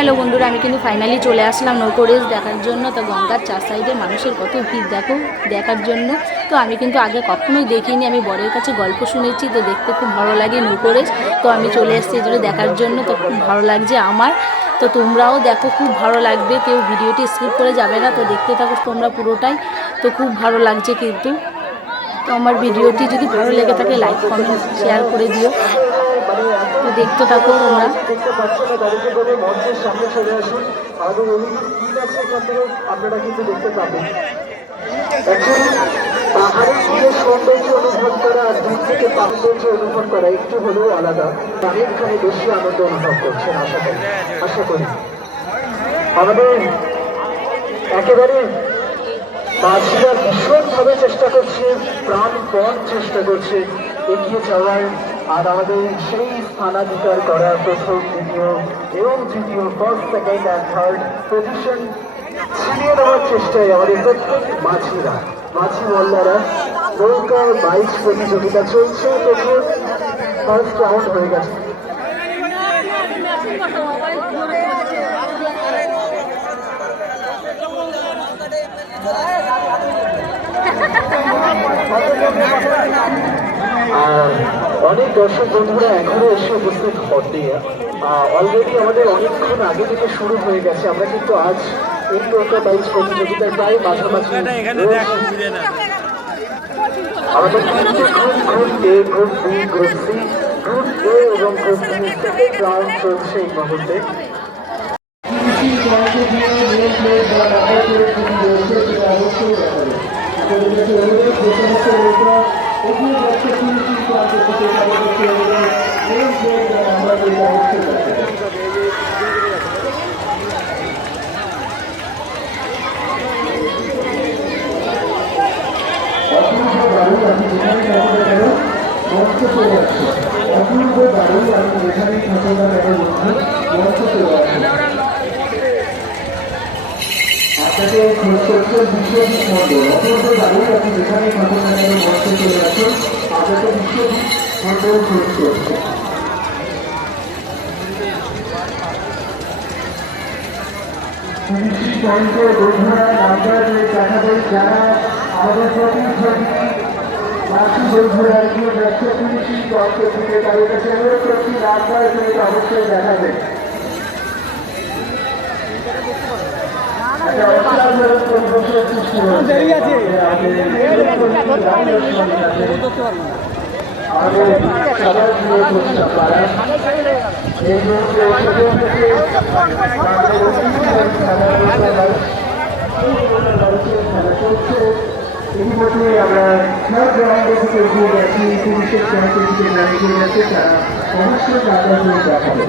Hello বন্ধুরা, আমি কিন্তু ফাইনালি চলে আসলাম নৌকো রেস দেখার জন্য। তো গঙ্গার চার সাইডে মানুষের কত ভিড়, দেখো, দেখার জন্য। তো আমি কিন্তু আগে কখনোই দেখিনি, আমি বরের কাছে গল্প শুনেছি, তো দেখতে খুব ভালো লাগে নৌকো রেস তো আমি চলে এসেছি জন্য দেখার জন্য, তো খুব ভালো লাগছে আমার। তো তোমরাও দেখো, খুব ভালো লাগবে, কেউ ভিডিওটি স্কিপ করে যাবে না, তো দেখতে থাকো তোমরা পুরোটাই। তো খুব ভালো লাগছে কিন্তু। তো আমার ভিডিওটি যদি ভালো লেগে থাকে লাইক কমেন্ট শেয়ার করে দিও। তো দেখতে থাকো তোমরা। আপনারা কিন্তু দেখতে পাবেন পাহাড়ের দিকে সৌন্দর্য অনুভব করা আর থেকে সৌন্দর্য অনুভব করা একটু হলেও আলাদা আমি বেশি আনন্দ অনুভব করছেন আশা আশা করি আমাদের একেবারে মাঝিরা ভীষণভাবে চেষ্টা করছে, প্রাণপণ চেষ্টা করছে, এগিয়ে যাওয়ার আর আমাদের সেই স্থানাধিকার করা প্রথম দ্বিতীয় এবং তৃতীয় first second and third position ছিনিয়ে নেওয়ার চেষ্টায় আমাদের প্রত্যেক মাঝিরা, মাঝি মোল্লারা নৌকা বাইশ প্রতিযোগিতা চলছে প্রচুর ফার্স্ট রাউন্ড হয়ে গেছে। আর অনেক দর্শক বন্ধুরা এখনও এসে উপস্থিত হতে অলরেডি আমাদের অনেকক্ষণ আগে থেকে শুরু হয়ে গেছে। আমরা কিন্তু আজ এই নৌকা বাইচ প্রতিযোগিতার প্রায় মাঝামাঝি আমাদের কিন্তু group group A group B group C group A এবং গ্রুপ বি সেকেন্ড রাউন্ড চলছে এই মুহূর্তে। এগুলো যাচ্ছে শুরু কিন্তু আছে হতে পারে আমরা যে অবস্থা করতে অসংখ্য বাড়ি আমি যেখানে থাকব না কেন মঞ্চ চলে আসছে। আপনাকে খোঁজ যারা আমাদের প্রতিযোগী মাসি বন্ধুরা এগিয়ে যাচ্ছে কৃষি পয়েন্টের দেরি আছে ইতিমধ্যে আমরা থার্ড রাউন্ডে থেকে এগিয়ে গেছি পুরুষের দিকে এগিয়ে গেছে তারা অবশ্যই তাদের দেখাবে